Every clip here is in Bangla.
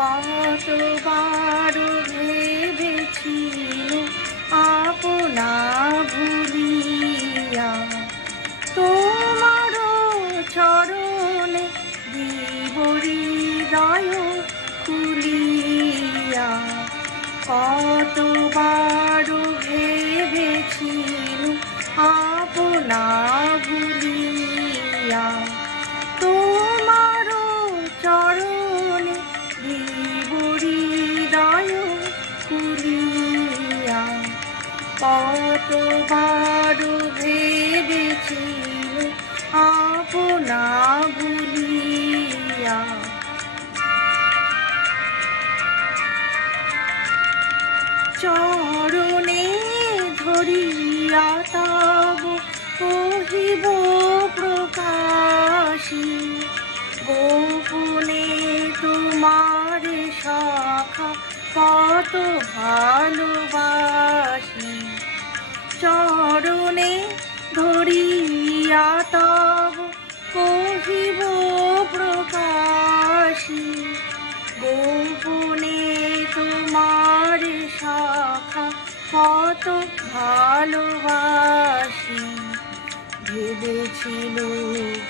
কতবার ভেবেছিল আপনা ভুলিয়া তোমার চরণে দিব হৃদয় খুলিয়া। কতবার ভেবেছিল আপনা ভুলিয়া তোমার চরণে দিব হৃদয় খুলিয়া। কতবার ভেবেছিল আপনা ভুলিয়া। চরণে ধরিয়া তব কহিব প্রকাশী গোপনে তোমার সখা কত ভালোবাসি। চরণে ধরিয়া তব কহিব প্রকাশী গোপনে তোমার সখা কত ভালোবাসি। ভেবেছিল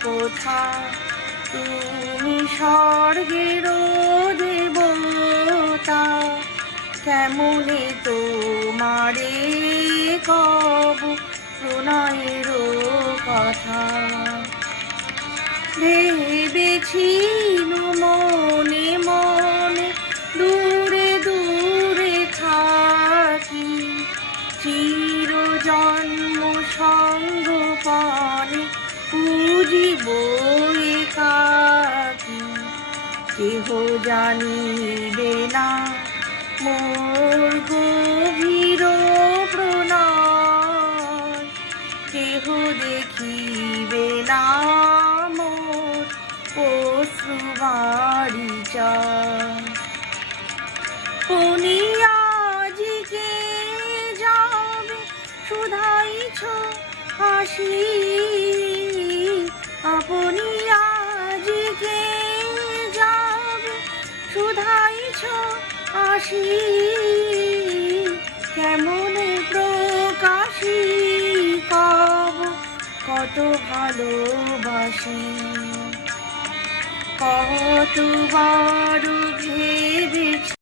কোথা তুমি স্বর্গের দেবতা কেমনে তোমারে কব প্রণয়ের কথা। ভেবেছিল মনে মনে দূরে দূরে থাকি চির জন্ম সঙ্গপানে পুজিব একাকী। কেহ জানিবে না মোর গভীর প্রণয় কেহ দেখিবে না মোর অশ্রুবারিচয়। পনিয়াজিকে যাবে শুধাইছ হাসি আপনি আজিকে যাবে শুধাইছ হাসি কেমনে প্রকাশী কব কত ভালোবাসি। কত